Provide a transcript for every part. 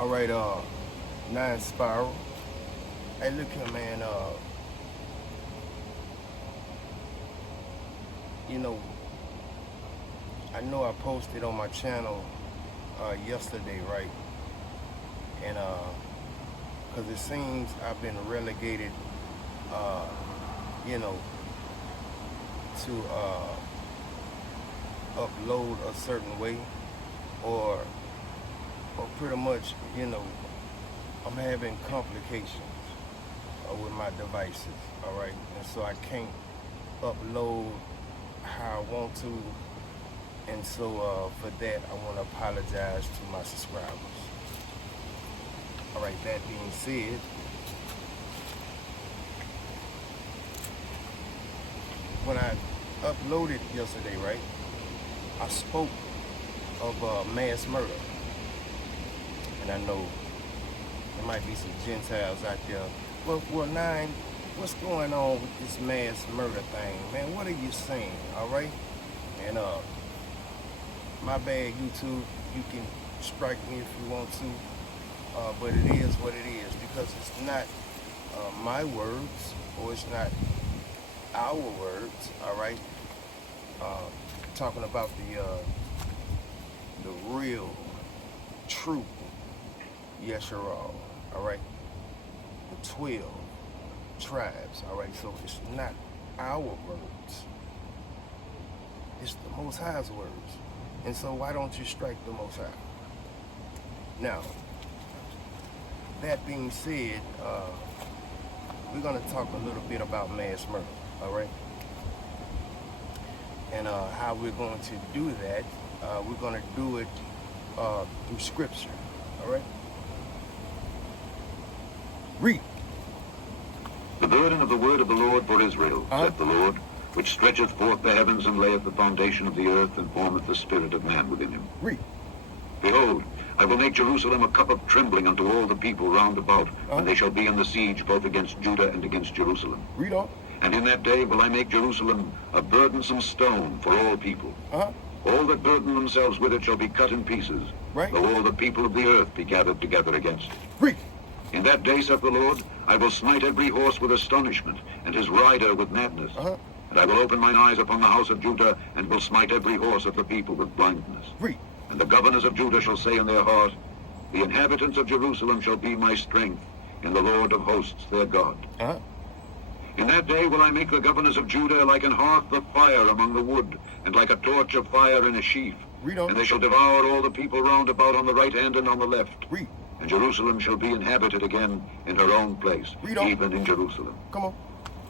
All right, 9 Spiral. Hey, look here, man. You know, I know I posted on my channel yesterday, right? And because it seems I've been relegated, you know, to upload a certain way, or pretty much, you know, I'm having complications with my devices, all right? And so I can't upload how I want to. And so for that, I want to apologize to my subscribers. All right, that being said, when I uploaded yesterday, right, I spoke of mass murder. And I know there might be some Gentiles out there. Well, Nine, what's going on with this mass murder thing? Man, what are you saying, all right? And my bad, YouTube, you can strike me if you want to, but it is what it is, because it's not my words, or it's not our words, all right? Talking about the real, true Yesharal, all right? The 12 tribes, all right? So it's not our words. It's the Most High's words. And so why don't you strike the Most High? Now, that being said, we're going to talk a little bit about mass murder, all right? And how we're going to do that, we're going to do it through Scripture, all right? Read. The burden of the word of the Lord for Israel, saith the Lord, which stretcheth forth the heavens and layeth the foundation of the earth and formeth the spirit of man within him. Read. Behold, I will make Jerusalem a cup of trembling unto all the people round about, when they shall be in the siege both against Judah and against Jerusalem. Read on. And in that day will I make Jerusalem a burdensome stone for all people. All that burden themselves with it shall be cut in pieces, Right. though all the people of the earth be gathered together against it. Read. In that day, saith the Lord, I will smite every horse with astonishment, and his rider with madness. And I will open mine eyes upon the house of Judah, and will smite every horse of the people with blindness. Read. And the governors of Judah shall say in their heart, the inhabitants of Jerusalem shall be my strength, in the Lord of hosts their God. In that day will I make the governors of Judah like an hearth of fire among the wood, and like a torch of fire in a sheaf. Read on. And they shall devour all the people round about on the right hand and on the left. Read. And Jerusalem shall be inhabited again in her own place, Read on. even in Jerusalem. Come on.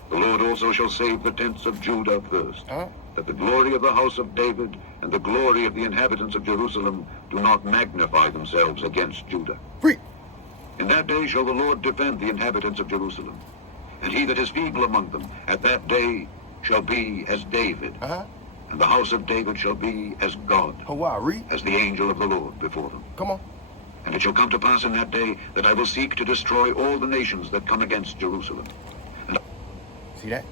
The Lord also shall save the tents of Judah first, that the glory of the house of David and the glory of the inhabitants of Jerusalem do not magnify themselves against Judah. Read. In that day shall the Lord defend the inhabitants of Jerusalem, and he that is feeble among them at that day shall be as David, and the house of David shall be as God, Read. as the angel of the Lord before them. Come on. And it shall come to pass in that day that I will seek to destroy all the nations that come against Jerusalem. See that?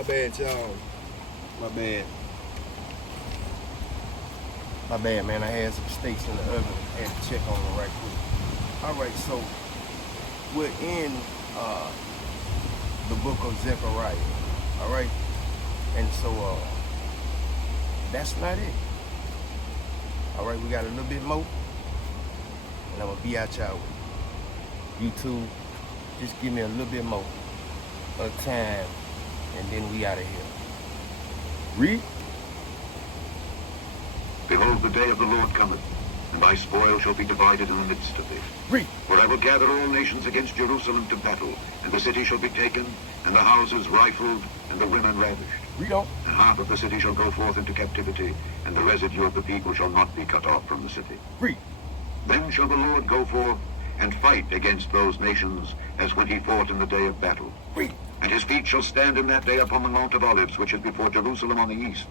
My bad, y'all. My bad. My bad, man. I had some steaks in the oven. I had to check on them right quick. All right, so we're in the book of Zechariah. All right, and so that's not it. All right, we got a little bit more, and I'm gonna be out y'all with YouTube. Just give me a little bit more of time, and then we out of here. Read. Behold, the day of the Lord cometh, and thy spoil shall be divided in the midst of thee. Read. For I will gather all nations against Jerusalem to battle, and the city shall be taken, and the houses rifled, and the women ravished. Read on. And half of the city shall go forth into captivity, and the residue of the people shall not be cut off from the city. Read. Then shall the Lord go forth and fight against those nations, as when he fought in the day of battle. Read. And his feet shall stand in that day upon the Mount of Olives, which is before Jerusalem on the east.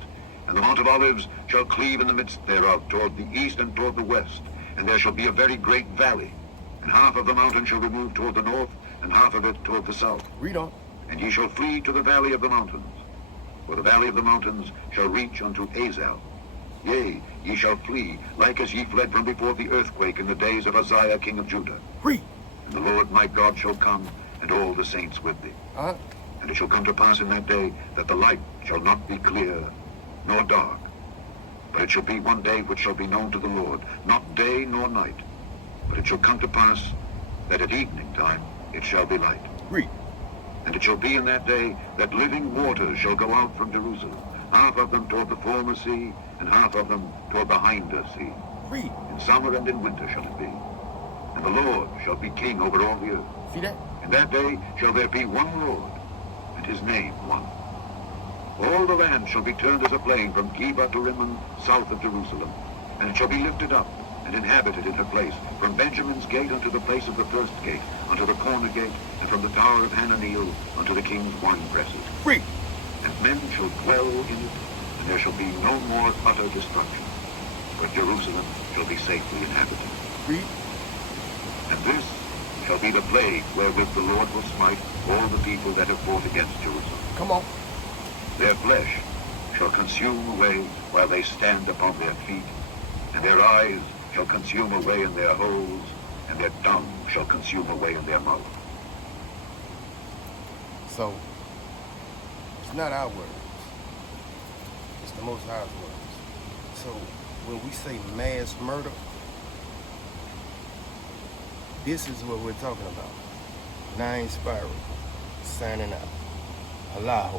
And the Mount of Olives shall cleave in the midst thereof toward the east and toward the west. And there shall be a very great valley. And half of the mountain shall remove toward the north, and half of it toward the south. Read on. And ye shall flee to the valley of the mountains. For the valley of the mountains shall reach unto Azal. Yea, ye shall flee, like as ye fled from before the earthquake in the days of Uzziah king of Judah. Read. And the Lord my God shall come, and all the saints with thee. And it shall come to pass in that day that the light shall not be clear, nor dark. But it shall be one day which shall be known to the Lord, not day nor night. But it shall come to pass that at evening time it shall be light. Read. And it shall be in that day that living waters shall go out from Jerusalem, half of them toward the former sea, and half of them toward the hinder sea. Read. In summer and in winter shall it be. And the Lord shall be king over all the earth. See that? In that day shall there be one Lord, and his name one. All the land shall be turned as a plain from Geba to Rimmon, south of Jerusalem. And it shall be lifted up, and inhabited in her place, from Benjamin's gate unto the place of the first gate, unto the corner gate, and from the tower of Hananeel unto the king's winepresses. Read. And men shall dwell in it, and there shall be no more utter destruction. But Jerusalem shall be safely inhabited. Read. And this shall be the plague wherewith the Lord will smite all the people that have fought against Jerusalem. Come on. Their flesh shall consume away while they stand upon their feet, and their eyes shall consume away in their holes, and their dung shall consume away in their mouth. So, it's not our words. It's the Most High's words. So, when we say mass murder, this is what we're talking about. Nine Spiral, signing out. Allah.